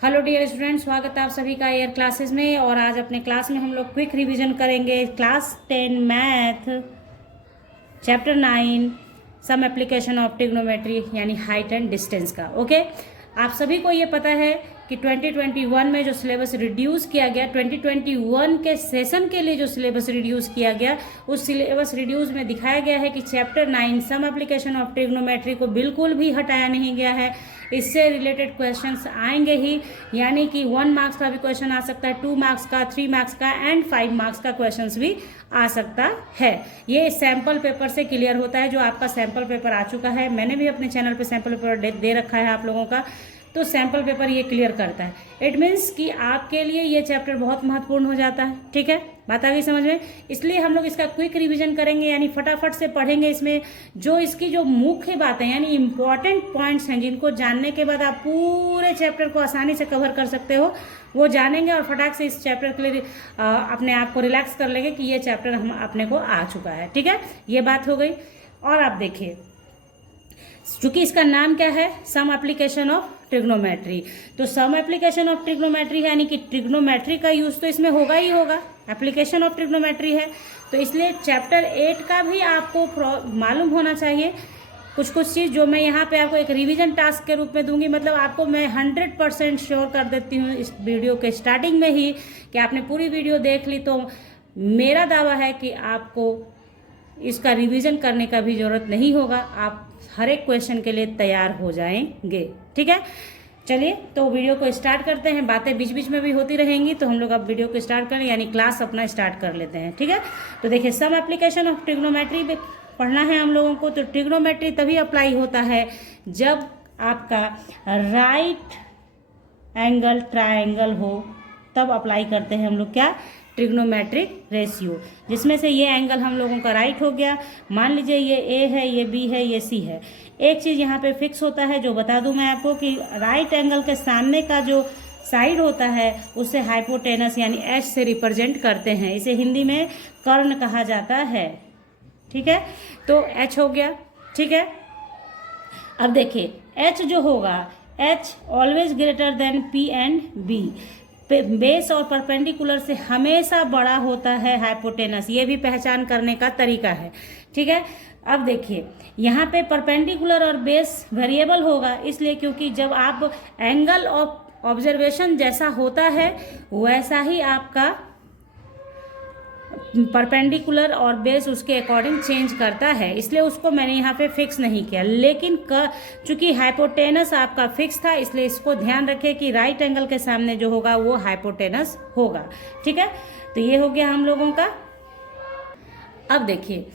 Hello dear student, स्वागत है आप सभी का एयर क्लासेस में। और आज अपने क्लास में हम लोग क्विक रिवीजन करेंगे class 10 math chapter 9 some application of trigonometry यानी हाइट एंड डिस्टेंस का। ओके, आप सभी को ये पता है कि 2021 में जो सिलेबस रिड्यूस किया गया, 2021 के सेशन के लिए जो सिलेबस रिड्यूस किया गया, उस सिलेबस रिड्यूस में दिखाया गया है कि chapter 9 some application of trigonometry को बिल्कुल भी हटाया नहीं गया है। इससे रिलेटेड क्वेश्चंस आएंगे ही, यानी कि 1 मार्क्स का भी क्वेश्चन आ सकता है, 2 मार्क्स का, 3 मार्क्स का एंड 5 मार्क्स का क्वेश्चंस भी आ सकता है। ये सैम्पल पेपर से क्लियर होता है। जो आपका सैम्पल पेपर आ चुका है, मैंने भी अपने चैनल पे सैम्पल पेपर दे रखा है आप लोगों का, तो सैम्पल पेपर ये क्लियर करता है। इट मीन्स कि आपके लिए ये चैप्टर बहुत महत्वपूर्ण हो जाता है। ठीक है, बात आ गई समझ में। इसलिए हम लोग इसका क्विक रिवीजन करेंगे, यानी फटाफट से पढ़ेंगे। इसमें जो इसकी जो मुख्य बातें यानी इंपॉर्टेंट पॉइंट्स हैं, जिनको जानने के बाद आप पूरे चैप्टर को आसानी से कवर कर सकते हो, वो जानेंगे और फटाक से इस चैप्टर के लिए अपने आप को रिलैक्स कर लेंगे कि ये चैप्टर हम अपने को आ चुका है। ठीक है, ये बात हो गई। और आप देखिए, चूंकि इसका नाम क्या है, सम एप्लीकेशन ऑफ ट्रिग्नोमेट्री, तो सम एप्लीकेशन ऑफ ट्रिग्नोमेट्री है, यानी कि ट्रिग्नोमेट्री का यूज तो इसमें होगा ही होगा, एप्लीकेशन ऑफ ट्रिग्नोमेट्री है, तो इसलिए चैप्टर 8 का भी आपको मालूम होना चाहिए। कुछ कुछ चीज़ जो मैं यहाँ पे आपको एक रिवीजन टास्क के रूप में दूंगी, मतलब आपको मैं 100% श्योर कर देती हूँ इस वीडियो के स्टार्टिंग में ही कि आपने पूरी वीडियो देख ली, तो मेरा दावा है कि आपको इसका रिवीजन करने का भी जरूरत नहीं होगा, आप हर एक क्वेश्चन के लिए तैयार हो जाएंगे। ठीक है, चलिए तो वीडियो को स्टार्ट करते हैं। बातें बीच बीच में भी होती रहेंगी, तो हम लोग अब वीडियो को स्टार्ट करें, यानी क्लास अपना स्टार्ट कर लेते हैं। ठीक है, तो देखिए, सम एप्लीकेशन ऑफ ट्रिग्नोमेट्री पढ़ना है हम लोगों को। तो ट्रिग्नोमेट्री तभी अप्लाई होता है जब आपका राइट एंगल ट्रायंगल हो, तब अप्लाई करते हैं हम लोग क्या, ट्रिग्नोमेट्रिक रेशियो, जिसमें से ये एंगल हम लोगों का राइट हो गया। मान लीजिए ये ए है, ये बी है, ये सी है। एक चीज़ यहाँ पे फिक्स होता है, जो बता दूं मैं आपको, कि राइट एंगल के सामने का जो साइड होता है उसे हाइपोटेनस यानी एच से रिप्रेजेंट करते हैं। इसे हिंदी में कर्ण कहा जाता है। ठीक है, तो एच हो गया। ठीक है, अब देखिए एच जो होगा, H always greater than P and B. Base और परपेंडिकुलर से हमेशा बड़ा होता है हाइपोटेनस, ये भी पहचान करने का तरीका है। ठीक है, अब देखिए यहाँ पे परपेंडिकुलर और बेस वेरिएबल होगा, इसलिए क्योंकि जब आप एंगल ऑफ ऑब्जर्वेशन जैसा होता है वैसा ही आपका परपेंडिकुलर और बेस उसके अकॉर्डिंग चेंज करता है, इसलिए उसको मैंने यहाँ पे फिक्स नहीं किया। लेकिन चूंकि हाइपोटेनस आपका फिक्स था, इसलिए इसको ध्यान रखें कि राइट एंगल के सामने जो होगा वो हाइपोटेनस होगा। ठीक है, तो ये हो गया हम लोगों का। अब देखिए,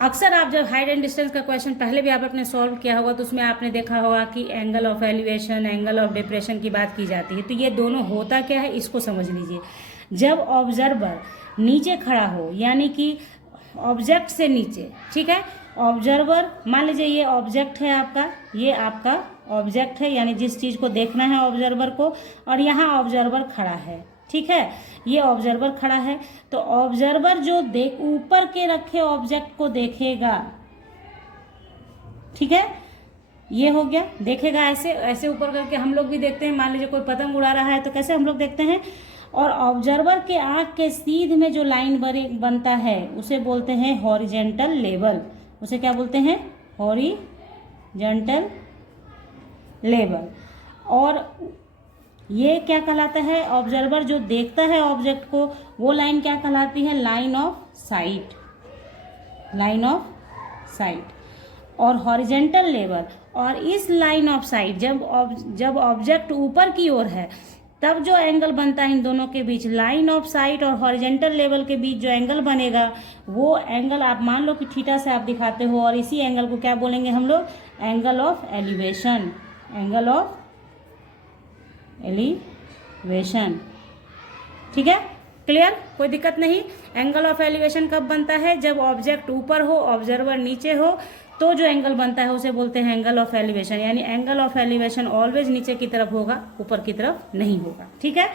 अक्सर आप जब हाइट एंड डिस्टेंस का क्वेश्चन पहले भी आप अपने सॉल्व किया होगा, तो उसमें आपने देखा होगा कि angle of elevation, angle of depression की बात की जाती है। तो ये दोनों होता क्या है, इसको समझ लीजिए। जब ऑब्जर्वर नीचे खड़ा हो, यानी कि ऑब्जेक्ट से नीचे, ठीक है, ऑब्जर्वर मान लीजिए ये ऑब्जेक्ट है आपका, ये आपका ऑब्जेक्ट है, यानी जिस चीज़ को देखना है ऑब्जर्वर को, और यहाँ ऑब्जर्वर खड़ा है। ठीक है, ये ऑब्जर्वर खड़ा है, तो ऑब्जर्वर जो ऊपर के रखे ऑब्जेक्ट को देखेगा। ठीक है, ये हो गया, देखेगा ऐसे ऐसे ऊपर करके हम लोग भी देखते हैं। मान लीजिए कोई पतंग उड़ा रहा है तो कैसे हम लोग देखते हैं, और ऑब्जर्वर के आंख के सीध में जो लाइन बनता है उसे बोलते हैं हॉरिजेंटल लेवल। उसे क्या बोलते हैं, हॉरिजेंटल लेवल। और ये क्या कहलाता है, ऑब्जर्वर जो देखता है ऑब्जेक्ट को, वो लाइन क्या कहलाती है, line of site, line of site. और हॉरिजेंटल लेवल, और इस लाइन ऑफ साइट जब ऑब्जेक्ट ऊपर की ओर है, तब जो एंगल बनता है इन दोनों के बीच, लाइन ऑफ साइट और हॉरिजेंटल लेवल के बीच जो एंगल बनेगा, वो एंगल आप मान लो कि थीटा से आप दिखाते हो, और इसी एंगल को क्या बोलेंगे हम लोग, angle of elevation, angle of elevation. ठीक है, क्लियर, कोई दिक्कत नहीं। एंगल ऑफ एलिवेशन कब बनता है, जब ऑब्जेक्ट ऊपर हो, ऑब्जर्वर नीचे हो, तो जो एंगल बनता है उसे बोलते हैं एंगल ऑफ एलिवेशन। यानी एंगल ऑफ एलिवेशन ऑलवेज नीचे की तरफ होगा, ऊपर की तरफ नहीं होगा। ठीक है,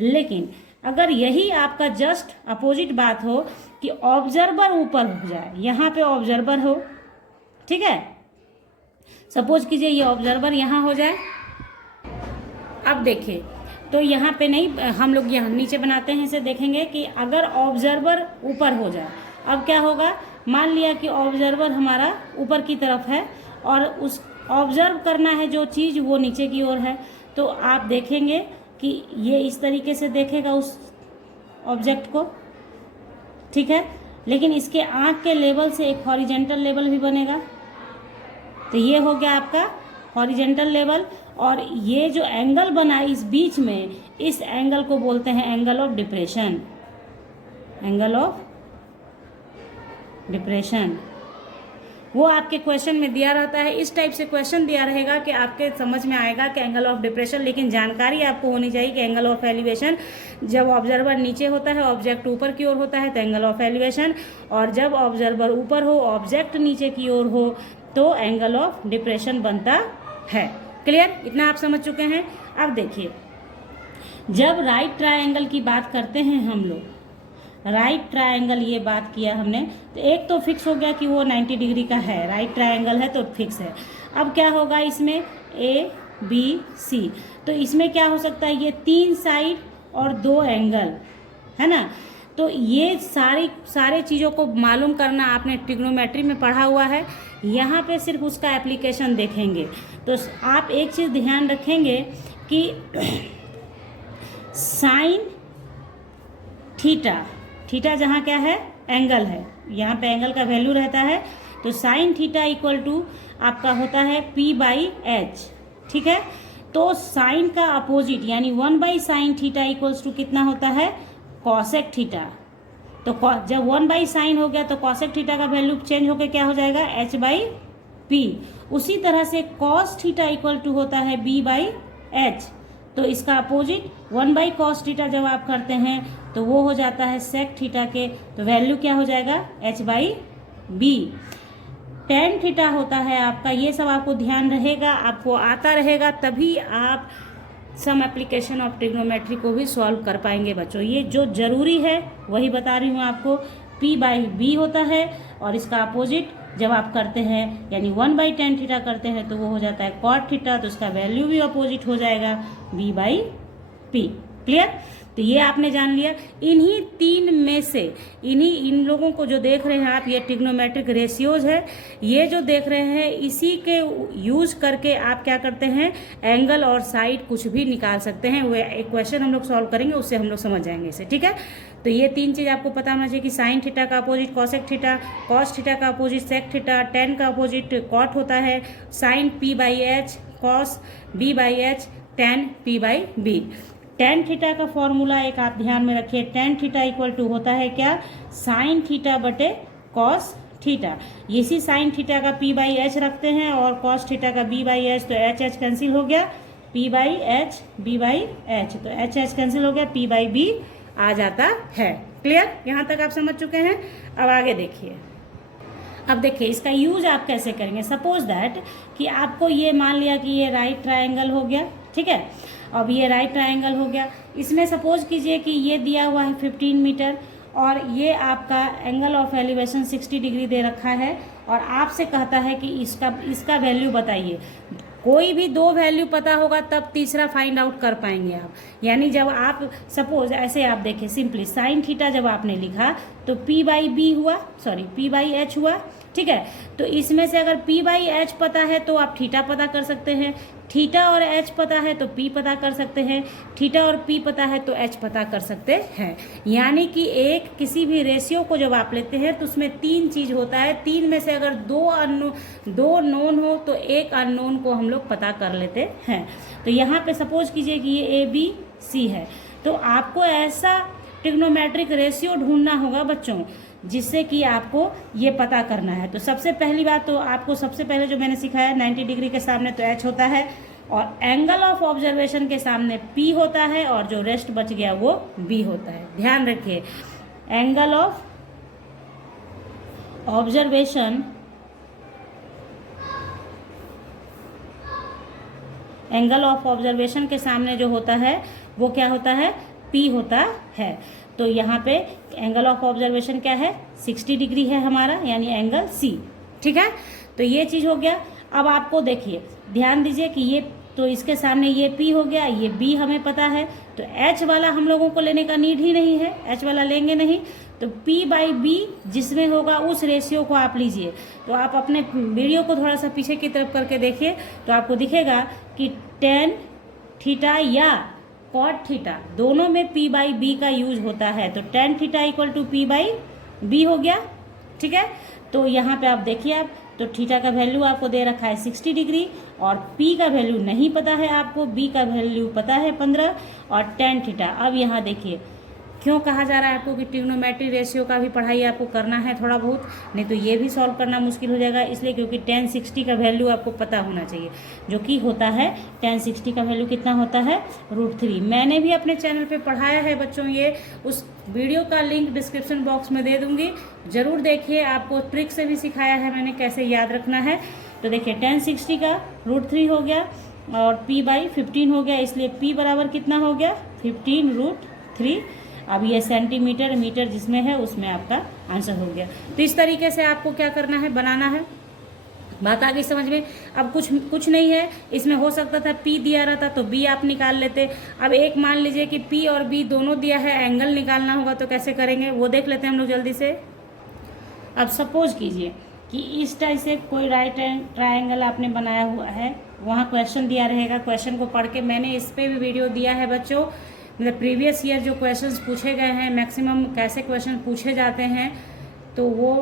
लेकिन अगर यही आपका जस्ट अपोजिट बात हो कि ऑब्जर्वर ऊपर हो जाए, यहाँ पे ऑब्जर्वर हो, ठीक है, सपोज कीजिए ये ऑब्जर्वर यहाँ हो जाए, अब देखिए, तो यहाँ पे नहीं, हम लोग यहाँ नीचे बनाते हैं इसे, देखेंगे कि अगर ऑब्जर्वर ऊपर हो जाए, अब क्या होगा, मान लिया कि ऑब्जर्वर हमारा ऊपर की तरफ है और उस ऑब्जर्व करना है जो चीज़ वो नीचे की ओर है, तो आप देखेंगे कि ये इस तरीके से देखेगा उस ऑब्जेक्ट को, ठीक है। लेकिन इसके आँख के लेवल से एक हॉरिजेंटल लेवल भी बनेगा, तो ये हो गया आपका हॉरिजेंटल लेवल। और ये जो एंगल बना इस बीच में, इस एंगल को बोलते हैं angle of depression, angle of depression. वो आपके क्वेश्चन में दिया रहता है, इस टाइप से क्वेश्चन दिया रहेगा कि आपके समझ में आएगा कि एंगल ऑफ डिप्रेशन, लेकिन जानकारी आपको होनी चाहिए कि एंगल ऑफ एलिवेशन, जब ऑब्जर्वर नीचे होता है, ऑब्जेक्ट ऊपर की ओर होता है तो एंगल ऑफ एलिवेशन, और जब ऑब्जर्वर ऊपर हो, ऑब्जेक्ट नीचे की ओर हो, तो एंगल ऑफ डिप्रेशन बनता है। क्लियर, इतना आप समझ चुके हैं। अब देखिए, जब राइट ट्रायंगल की बात करते हैं हम लोग, राइट ट्रायंगल ये बात किया हमने, तो एक तो फिक्स हो गया कि वो 90 डिग्री का है, राइट ट्रायंगल है तो फिक्स है। अब क्या होगा इसमें, ए बी सी, तो इसमें क्या हो सकता है, ये 3 साइड और 2 एंगल है ना। तो ये सारे चीज़ों को मालूम करना आपने ट्रिग्नोमेट्री में पढ़ा हुआ है, यहाँ पे सिर्फ उसका एप्लीकेशन देखेंगे। तो आप एक चीज़ ध्यान रखेंगे कि साइन थीटा, थीटा जहाँ क्या है, एंगल है, यहाँ पे एंगल का वैल्यू रहता है, तो साइन थीटा इक्वल टू आपका होता है p/h, ठीक है। तो साइन का अपोजिट यानी 1/sin थीटा इक्वल्स टू कितना होता है, कॉसेक थीटा। तो जब 1/sin हो गया तो कॉसेक थीटा का वैल्यू चेंज होकर क्या हो जाएगा, h/p। उसी तरह से कॉस थीटा इक्वल टू होता है b/h, तो इसका अपोजिट 1/cos थीटा जब आप करते हैं तो वो हो जाता है सेक थीटा के, तो वैल्यू क्या हो जाएगा, h/b। टेन थीटा होता है आपका, ये सब आपको ध्यान रहेगा, आपको आता रहेगा, तभी आप सम एप्लीकेशन ऑफ ट्रिग्नोमेट्री को भी सॉल्व कर पाएंगे बच्चों। ये जो जरूरी है वही बता रही हूँ आपको, p/b होता है, और इसका अपोजिट जब आप करते हैं यानी 1/tan थीटा करते हैं तो वो हो जाता है cot थीटा, तो उसका वैल्यू भी अपोजिट हो जाएगा b/p। क्लियर, तो ये आपने जान लिया। इन्हीं 3 में से इन लोगों को जो देख रहे हैं आप, ये ट्रिग्नोमेट्रिक रेशियोज है, ये जो देख रहे हैं इसी के यूज करके आप क्या करते हैं, एंगल और साइड कुछ भी निकाल सकते हैं। वो एक क्वेश्चन हम लोग सॉल्व करेंगे, उससे हम लोग समझ जाएंगे इसे, ठीक है। तो ये 3 चीज़ आपको पता होना चाहिए कि साइन थीटा का opposite cosec theta, cos theta का अपोजिट सेक थीटा, टेन का अपोजिट कॉट होता है, sine p/h, cos b/h, tan p/b। Tan theta का फॉर्मूला एक आप ध्यान में रखिए, टेन थीटा इक्वल टू होता है क्या, साइन थीटा बटे कॉस थीटा। इसी साइन थीटा का p/h रखते हैं और कॉस थीटा का b/h, तो h कैंसिल हो गया, p/h b/h, तो h कैंसिल हो गया, p/b आ जाता है। क्लियर, यहाँ तक आप समझ चुके हैं। अब आगे देखिए, अब देखिए इसका यूज आप कैसे करेंगे। सपोज दैट कि आपको ये मान लिया कि ये राइट ट्रायंगल हो गया, ठीक है। अब ये राइट ट्रायंगल हो गया, इसमें सपोज कीजिए कि ये दिया हुआ है 15 मीटर और ये आपका एंगल ऑफ एलिवेशन 60 डिग्री दे रखा है, और आपसे कहता है कि इसका वैल्यू बताइए। कोई भी 2 वैल्यू पता होगा तब तीसरा फाइंड आउट कर पाएंगे आप। यानी जब आप सपोज ऐसे आप देखें, सिंपली साइन थीटा जब आपने लिखा तो p/b हुआ, सॉरी p/h हुआ, ठीक है। तो इसमें से अगर p/h पता है तो आप थीटा पता कर सकते हैं, थीटा और h पता है तो p पता कर सकते हैं, थीटा और p पता है तो h पता कर सकते हैं। यानी कि एक किसी भी रेशियो को जब आप लेते हैं तो उसमें 3 चीज़ होता है, 3 में से अगर 2 नोन हो तो एक अननोन को हम लोग पता कर लेते हैं। तो यहाँ पे सपोज कीजिए कि ये ABC है, तो आपको ऐसा ट्रिग्नोमेट्रिक रेशियो ढूंढना होगा बच्चों जिससे कि आपको ये पता करना है। तो सबसे पहली बात तो आपको सबसे पहले जो मैंने सिखाया, 90 डिग्री के सामने तो h होता है और एंगल ऑफ ऑब्जर्वेशन के सामने p होता है और जो रेस्ट बच गया वो b होता है। ध्यान रखिए, angle of observation, angle of observation के सामने जो होता है वो क्या होता है, p होता है। तो यहाँ पे एंगल ऑफ ऑब्जर्वेशन क्या है, 60 डिग्री है हमारा, यानी एंगल C, ठीक है। तो ये चीज़ हो गया। अब आपको देखिए, ध्यान दीजिए कि ये तो इसके सामने ये P हो गया, ये B हमें पता है, तो H वाला हम लोगों को लेने का नीड ही नहीं है, H वाला लेंगे नहीं। तो P/B जिसमें होगा उस रेशियो को आप लीजिए। तो आप अपने वीडियो को थोड़ा सा पीछे की तरफ करके देखिए तो आपको दिखेगा कि tan थीटा या cot थीटा दोनों में P/B का यूज होता है। तो tan theta equal to P/B हो गया, ठीक है। तो यहाँ पे आप देखिए, आप तो थीटा का वैल्यू आपको दे रखा है 60 डिग्री और P का वैल्यू नहीं पता है आपको, B का वैल्यू पता है 15 और tan थीटा। अब यहाँ देखिए क्यों कहा जा रहा है आपको कि ट्रिग्नोमेट्री रेशियो का भी पढ़ाई आपको करना है थोड़ा बहुत, नहीं तो ये भी सॉल्व करना मुश्किल हो जाएगा। इसलिए क्योंकि tan 60 का वैल्यू आपको पता होना चाहिए, जो कि होता है tan 60 का वैल्यू कितना होता है √3। मैंने भी अपने चैनल पे पढ़ाया है बच्चों, ये उस वीडियो का लिंक डिस्क्रिप्शन बॉक्स में दे दूँगी, ज़रूर देखिए। आपको ट्रिक से भी सिखाया है मैंने कैसे याद रखना है। तो देखिए tan 60 का √3 हो गया और P/15 हो गया, इसलिए P बराबर कितना हो गया 15√3। अब ये सेंटीमीटर मीटर जिसमें है उसमें आपका आंसर हो गया। तो इस तरीके से आपको क्या करना है, बनाना है। बात आ गई समझ में। अब कुछ नहीं है इसमें, हो सकता था P दिया रहता तो B आप निकाल लेते। अब एक मान लीजिए कि P और B दोनों दिया है, एंगल निकालना होगा तो कैसे करेंगे वो देख लेते हैं हम लोग जल्दी से। अब सपोज कीजिए कि इस टाइप से कोई राइट ट्रायंगल आपने बनाया हुआ है, वहाँ क्वेश्चन दिया रहेगा। क्वेश्चन को पढ़ के मैंने इस पर भी वीडियो दिया है बच्चों, मतलब प्रीवियस ईयर जो क्वेश्चंस पूछे गए हैं, मैक्सिमम कैसे क्वेश्चन पूछे जाते हैं, तो वो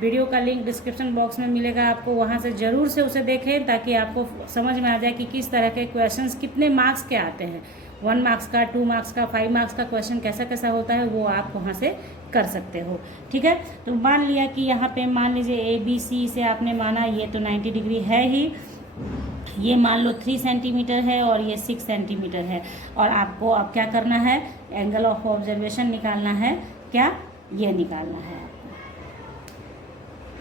वीडियो का लिंक डिस्क्रिप्शन बॉक्स में मिलेगा आपको, वहाँ से ज़रूर से उसे देखें ताकि आपको समझ में आ जाए कि किस तरह के क्वेश्चंस कितने मार्क्स के आते हैं। 1 मार्क्स का, 2 मार्क्स का, 5 मार्क्स का क्वेश्चन कैसा कैसा होता है वो आप वहाँ से कर सकते हो, ठीक है। तो मान लिया कि यहाँ पे मान लीजिए ABC से आपने माना ये तो 90 डिग्री है ही, ये मान लो 3 सेंटीमीटर है और ये 6 सेंटीमीटर है। और आपको अब क्या करना है, एंगल ऑफ ऑब्जर्वेशन निकालना है। क्या ये निकालना है आपको,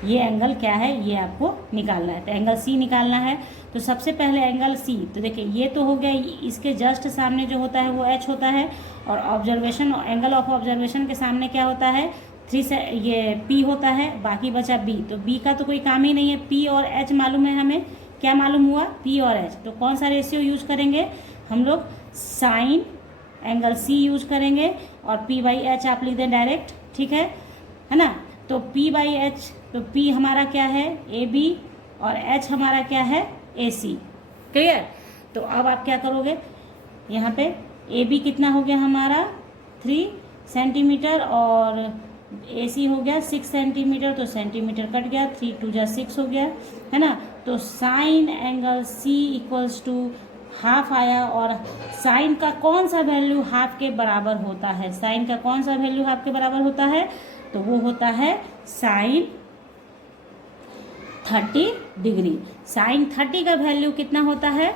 ये एंगल क्या है ये आपको निकालना है। तो एंगल C निकालना है। तो सबसे पहले एंगल C, तो देखिए ये तो हो गया, इसके जस्ट सामने जो होता है वो H होता है और ऑब्जर्वेशन एंगल ऑफ ऑब्जर्वेशन के सामने क्या होता है 3 से ये P होता है, बाकी बचा B। तो B का तो कोई काम ही नहीं है, P और H मालूम है हमें। क्या मालूम हुआ P और H। तो कौन सा रेशियो यूज करेंगे हम लोग, साइन एंगल C यूज करेंगे और P/H आप लिख दें डायरेक्ट, ठीक है ना। तो P/H, तो P हमारा क्या है AB और H हमारा क्या है AC, क्लियर। तो अब आप क्या करोगे, यहाँ पे AB कितना हो गया हमारा 3 सेंटीमीटर और AC हो गया 6 सेंटीमीटर, तो सेंटीमीटर कट गया, 3 2 जा 6 हो गया, है ना। तो sine angle C equals to half आया। और साइन का कौन सा वैल्यू हाफ के बराबर होता है, साइन का कौन सा वैल्यू हाफ के बराबर होता है, तो वो होता है साइन 30 डिग्री। साइन 30 का वैल्यू कितना होता है,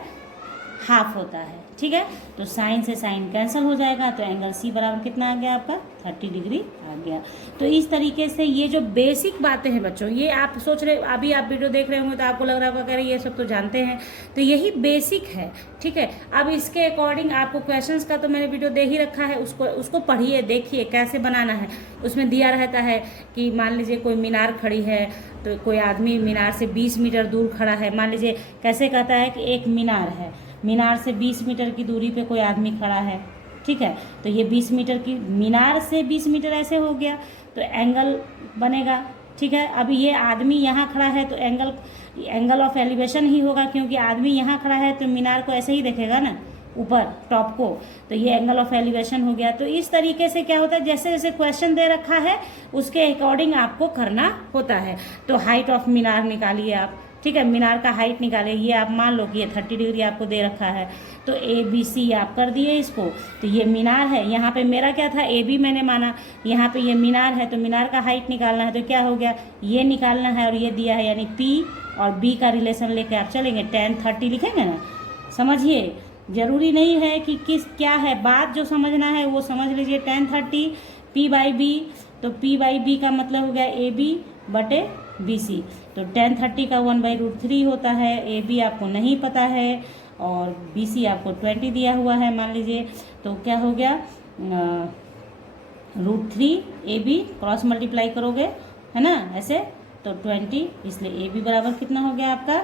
हाफ होता है, ठीक है। तो साइन से साइन कैंसिल हो जाएगा, तो एंगल C बराबर कितना आ गया आपका 30 डिग्री आ गया। तो इस तरीके से ये जो बेसिक बातें हैं बच्चों, ये आप सोच रहे, अभी आप वीडियो देख रहे होंगे तो आपको लग रहा होगा कि ये सब तो जानते हैं, तो यही बेसिक है, ठीक है। अब इसके अकॉर्डिंग आपको क्वेश्चंस का तो मैंने वीडियो दे ही रखा है, उसको पढ़िए, देखिए कैसे बनाना है। उसमें दिया रहता है कि मान लीजिए कोई मीनार खड़ी है, तो कोई आदमी मीनार से 20 मीटर दूर खड़ा है। मान लीजिए कैसे कहता है कि एक मीनार है, मीनार से 20 मीटर की दूरी पे कोई आदमी खड़ा है, ठीक है। तो ये 20 मीटर की, मीनार से 20 मीटर ऐसे हो गया, तो एंगल बनेगा, ठीक है। अब ये आदमी यहाँ खड़ा है तो एंगल ऑफ एलिवेशन ही होगा, क्योंकि आदमी यहाँ खड़ा है तो मीनार को ऐसे ही देखेगा ना, ऊपर टॉप को, तो ये एंगल ऑफ एलिवेशन हो गया। तो इस तरीके से क्या होता है, जैसे जैसे क्वेश्चन दे रखा है उसके अकॉर्डिंग आपको करना होता है। तो हाइट ऑफ मीनार निकालिए आप, ठीक है, मीनार का हाइट निकाले। ये आप मान लो कि ये 30 डिग्री आपको दे रखा है, तो ABC आप कर दिए इसको। तो ये मीनार है, यहाँ पे मेरा क्या था AB मैंने माना, यहाँ पे ये मीनार है, तो मीनार का हाइट निकालना है, तो क्या हो गया ये निकालना है और ये दिया है, यानी P और B का रिलेशन लेके आप चलेंगे, tan 30 लिखेंगे ना। समझिए, जरूरी नहीं है कि क्या है, बात जो समझना है वो समझ लीजिए। tan 30 P/B, तो P/B का मतलब हो गया AB बटे BC। तो tan 30 का 1/√3 होता है। AB आपको नहीं पता है और BC आपको 20 दिया हुआ है मान लीजिए, तो क्या हो गया √3 AB क्रॉस मल्टीप्लाई करोगे, है ना ऐसे, तो 20, इसलिए AB बराबर कितना हो गया आपका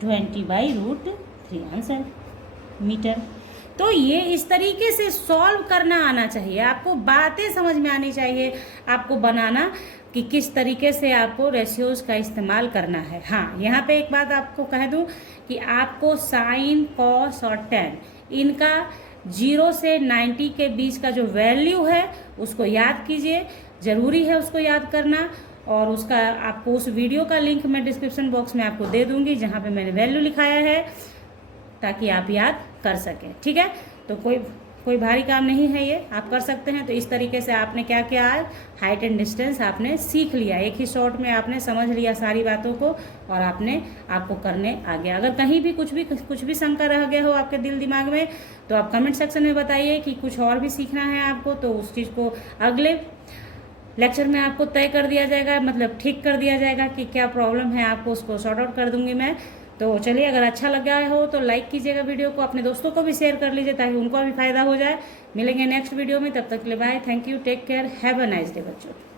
20/√3 आंसर। मीटर। तो ये इस तरीके से सॉल्व करना आना चाहिए, आपको बातें समझ में आनी चाहिए, आपको बनाना कि किस तरीके से आपको रेशियोज का इस्तेमाल करना है। हाँ, यहाँ पे एक बात आपको कह दूँ कि आपको साइन, कॉस और टेन इनका 0 से 90 के बीच का जो वैल्यू है उसको याद कीजिए, ज़रूरी है उसको याद करना। और उसका आपको उस वीडियो का लिंक मैं डिस्क्रिप्शन बॉक्स में आपको दे दूंगी जहाँ पे मैंने वैल्यू लिखाया है, ताकि आप याद कर सकें। ठीक है, तो कोई भारी काम नहीं है, ये आप कर सकते हैं। तो इस तरीके से आपने क्या किया, हाइट एंड डिस्टेंस आपने सीख लिया, एक ही शॉर्ट में आपने समझ लिया सारी बातों को और आपको करने आ गया। अगर कहीं भी कुछ भी शंका रह गया हो आपके दिल दिमाग में तो आप कमेंट सेक्शन में बताइए कि कुछ और भी सीखना है आपको, तो उस चीज़ को अगले लेक्चर में आपको तय कर दिया जाएगा, मतलब ठीक कर दिया जाएगा कि क्या प्रॉब्लम है, आपको उसको सॉर्ट आउट कर दूंगी मैं। तो चलिए, अगर अच्छा लगा हो तो लाइक कीजिएगा वीडियो को, अपने दोस्तों को भी शेयर कर लीजिए ताकि उनको भी फायदा हो जाए। मिलेंगे नेक्स्ट वीडियो में, तब तक के लिए bye, thank you, take care, have a nice day बच्चों।